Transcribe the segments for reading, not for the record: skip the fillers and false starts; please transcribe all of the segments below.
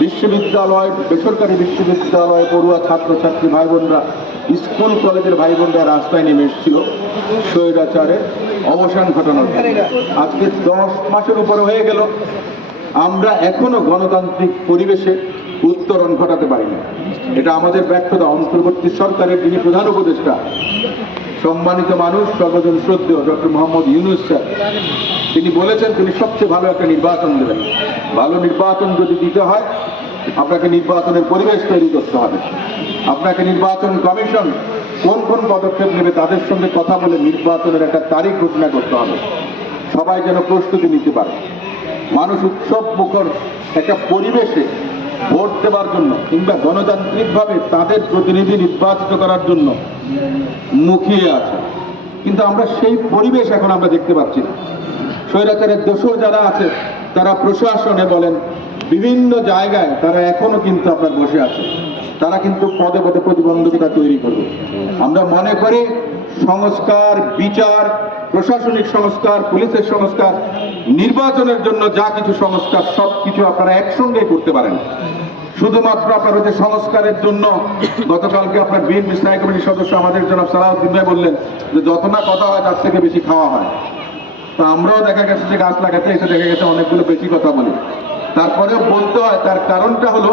বিশ্ববিদ্যালয়, বেসরকারি বিশ্ববিদ্যালয় পড়ুয়া ছাত্রছাত্রী ভাই বোনরা, স্কুল কলেজের ভাই বোনরা রাস্তায় নেমে এসেছিল স্বৈরাচারের অবসান ঘটানোর জন্য। আজকে 10 মাসের উপরে হয়ে গেল, আমরা এখনো গণতান্ত্রিক পরিবেশে উত্তরণ ঘটাতে পারি না। এটা আমাদের ব্যর্থতা। অন্তর্বর্তী সরকারের যিনি প্রধান উপদেষ্টা, সম্মানিত মানুষ, সর্বজন শ্রদ্ধেয় ডক্টর মোহাম্মদ ইউনূস স্যার, তিনি বলেছেন তিনি সবচেয়ে ভালো একটা নির্বাচন দেবেন। ভালো নির্বাচন যদি দিতে হয়, আপনাকে নির্বাচনের পরিবেশ তৈরি করতে হবে। আপনাকে নির্বাচন কমিশন কোন কোন পদক্ষেপ নেবে তাদের সঙ্গে কথা বলে নির্বাচনের একটা তারিখ ঘোষণা করতে হবে। সবাই যেন প্রস্তুতি নিতে পারে। মানুষ উৎসব মুখর একটা পরিবেশে ভোট দেওয়ার জন্য কিংবা গণতান্ত্রিকভাবে তাদের প্রতিনিধি নির্বাচিত করার জন্য মুখিয়ে আছে, কিন্তু আমরা সেই পরিবেশ এখন আমরা দেখতে পাচ্ছি না। স্বৈরাচারের দোষর যারা আছে তারা প্রশাসনে বলেন বিভিন্ন জায়গায় তারা এখনো কিন্তু আপনার বসে আছে। তারা কিন্তু পদে পদে প্রতিবন্ধকতা তৈরি করবে। আমরা মনে করি সংস্কার, বিচার, প্রশাসনিক সংস্কার, পুলিশের সংস্কার, নির্বাচনের জন্য যা কিছু সংস্কার সব কিছু আপনারা একসঙ্গে করতে পারেন। শুধুমাত্র আপনার হচ্ছে সংস্কারের জন্য গতকালকে আপনার বিএনপি স্থায়ী কমিটির সদস্য আমাদের জনাব সালাউদ্দিন ভাই বললেন যে যত না কথা হয় তার থেকে বেশি খাওয়া হয়। তো আমরাও দেখা গেছে যে গাছ লাগাতে এসে দেখা গেছে অনেকগুলো বেশি কথা বলি। তারপরেও বলতে হয়, তার কারণটা হলো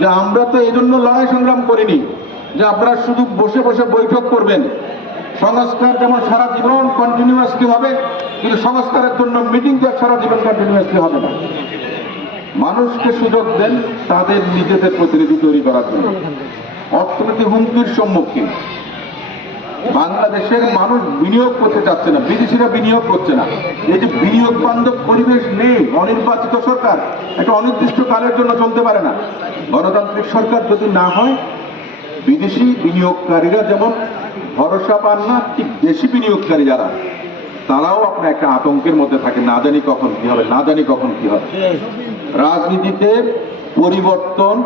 যে আমরা তো এই জন্য লড়াই সংগ্রাম করিনি যে আপনারা শুধু বসে বসে বৈঠক করবেন। সংস্কার যেমন সারা জীবন কন্টিনিউয়াসলি হবে, কিন্তু সংস্কারের জন্য মিটিংটা সারা জীবন কন্টিনিউয়াসলি হবে না। মানুষকে সুযোগ দেন তাদের নিজেদের প্রতিনিধি তৈরি করার জন্য। অর্থনীতি হুমকির সম্মুখীন, বাংলাদেশের মানুষ বিনিয়োগ করতে চাচ্ছে না, বিদেশিরা বিনিয়োগ করছে না। এই যে বিনিয়োগ বান্ধব পরিবেশ নেই, অনির্বাচিত সরকার একটা অনির্দিষ্ট কালের জন্য চলতে পারে না। গণতান্ত্রিক সরকার যদি না হয়, বিদেশি বিনিয়োগকারীরা যেমন ভরসা পান না, ঠিক দেশি বিনিয়োগকারী যারা তারাও আপনার একটা আতঙ্কের মধ্যে থাকে, না জানি কখন কি হবে, না জানি কখন কি হবে। রাজনীতিতে পরিবর্তন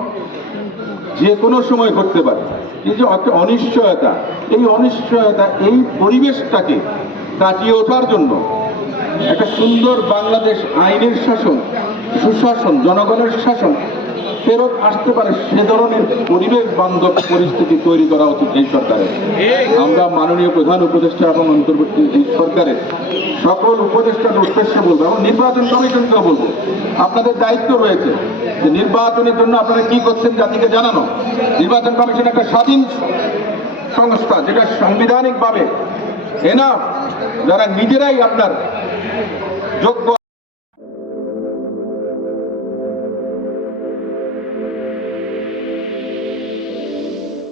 যে কোনো সময় করতে পারে। এই যে অনিশ্চয়তা, এই অনিশ্চয়তা, এই পরিবেশটাকে কাটিয়ে ওঠার জন্য একটা সুন্দর বাংলাদেশ, আইনের শাসন, সুশাসন, জনগণের শাসন ফেরত আসতে পারে সে ধরনের পরিবেশ বান্ধব পরিস্থিতি তৈরি করা উচিত এই সরকারের। আমরা মাননীয় প্রধান উপদেষ্টা এবং অন্তর্বর্তী এই সরকারের সকল উপদেষ্টার উদ্দেশ্যে বলবো এবং নির্বাচন কমিশনকেও বলবো, আপনাদের দায়িত্ব রয়েছে যে নির্বাচনের জন্য আপনারা কি করছেন জাতিকে জানানো। নির্বাচন কমিশন একটা স্বাধীন সংস্থা, যেটা সাংবিধানিকভাবে এনাফ, যারা নিজেরাই আপনার যোগ্য